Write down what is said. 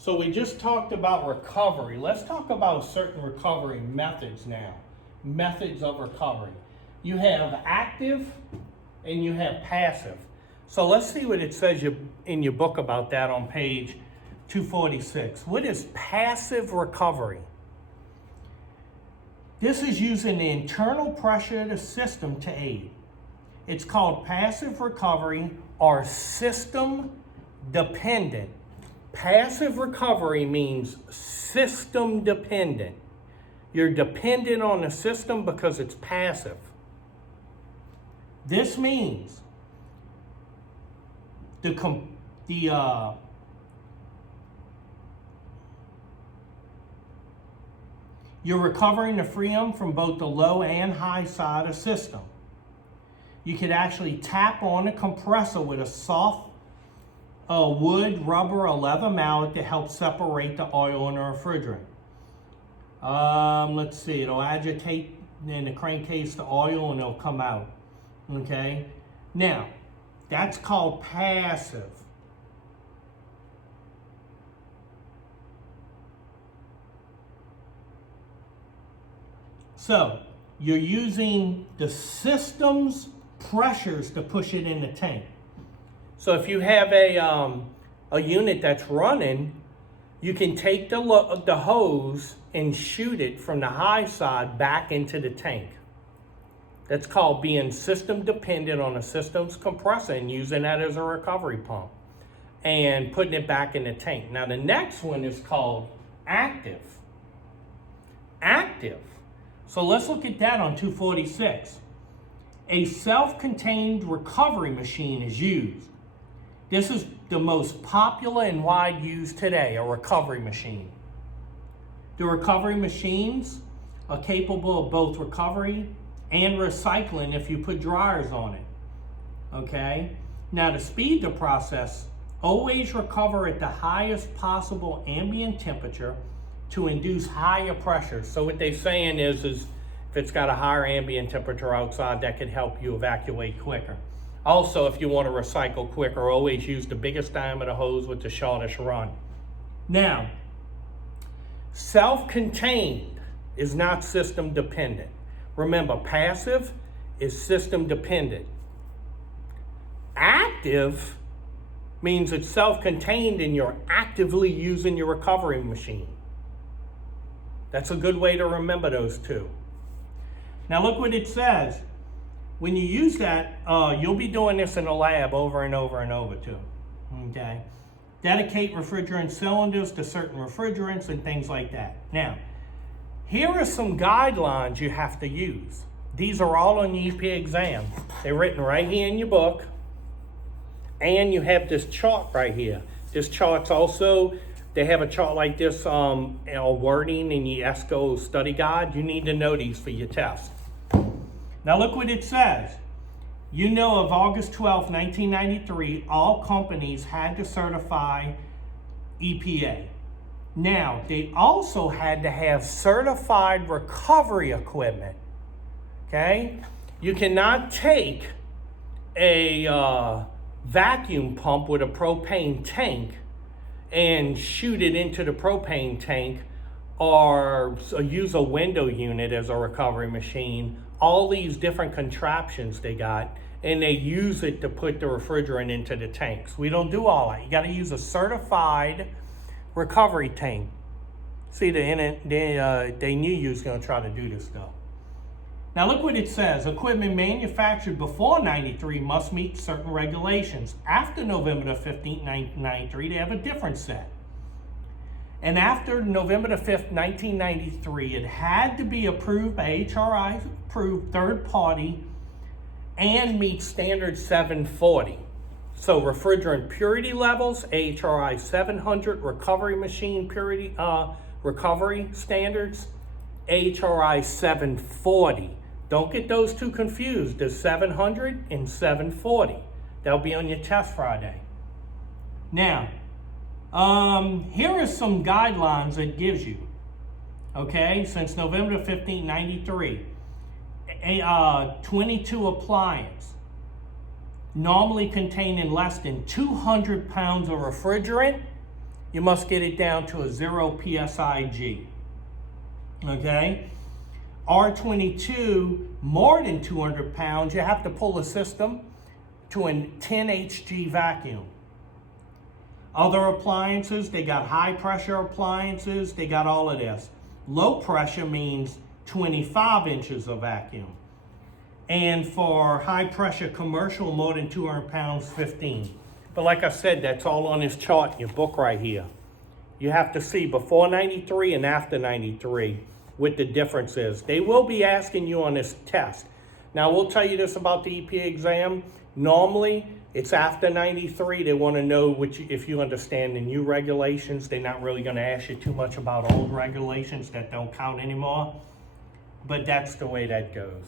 So we just talked about recovery. Let's talk about certain recovery methods now. Methods of recovery. You have active and you have passive. So let's see what it says in your book about that on page 246. What is passive recovery? This is using the internal pressure of the system to aid. It's called passive recovery or system dependent. Passive recovery means system dependent. You're dependent on the system because it's passive. This means you're recovering the freon from both the low and high side of the system. You could actually tap on a compressor with a soft wood, rubber, or leather mallet to help separate the oil and the refrigerant. Let's see, it'll agitate in the crankcase the oil and it'll come out. Okay? Now, that's called passive. So, you're using the system's pressures to push it in the tank. So if you have a unit that's running, you can take the hose and shoot it from the high side back into the tank. That's called being system dependent on a system's compressor and using that as a recovery pump and putting it back in the tank. Now the next one is called active. Active. So let's look at that on 246. A self-contained recovery machine is used. This is the most popular and wide used today, a recovery machine. The recovery machines are capable of both recovery and recycling if you put dryers on it. Okay? Now to speed the process, always recover at the highest possible ambient temperature to induce higher pressure. So what they're saying is if it's got a higher ambient temperature outside, that could help you evacuate quicker. Also, if you want to recycle quicker, always use the biggest diameter hose with the shortest run. Now, self-contained is not system dependent. Remember, passive is system dependent. Active means it's self-contained and you're actively using your recovery machine. That's a good way to remember those two. Now look what it says. When you use that, you'll be doing this in the lab over and over and over too. Okay? Dedicate refrigerant cylinders to certain refrigerants and things like that. Now, here are some guidelines you have to use. These are all on the EP exam. They're written right here in your book. And you have this chart right here. This chart's also, they have a chart like this, wording in your ESCO study guide. You need to know these for your test. Now look what it says. You know of August 12, 1993, all companies had to certify EPA. Now, they also had to have certified recovery equipment, okay? You cannot take a vacuum pump with a propane tank and shoot it into the propane tank or use a window unit as a recovery machine. All these different contraptions they got, and they use it to put the refrigerant into the tanks. We don't do all that. You got to use a certified recovery tank. See, they knew you was going to try to do this though. Now look what it says. Equipment manufactured before 93 must meet certain regulations. After November the 15th, 1993, they have a different set. And after November the 5th, 1993, it had to be approved by HRI approved third party and meet standard 740. So refrigerant purity levels, HRI 700, recovery machine purity, recovery standards, HRI 740. Don't get those two confused. There's 700 and 740. That'll be on your test Friday. Now, here are some guidelines it gives you. Okay, since November 15, 93. 22 appliance, normally containing less than 200 pounds of refrigerant, you must get it down to a 0 PSIG. Okay? R22, more than 200 pounds, you have to pull the system to a 10 HG vacuum. Other appliances, they got high pressure appliances, they got all of this. Low pressure means 25 inches of vacuum. And for high pressure commercial, more than 200 pounds, 15. But like I said, that's all on this chart in your book right here. You have to see before 93 and after 93 what the difference is. They will be asking you on this test. Now, we'll tell you this about the EPA exam. Normally, it's after 93. They want to know if you understand the new regulations. They're not really going to ask you too much about old regulations that don't count anymore. But that's the way that goes.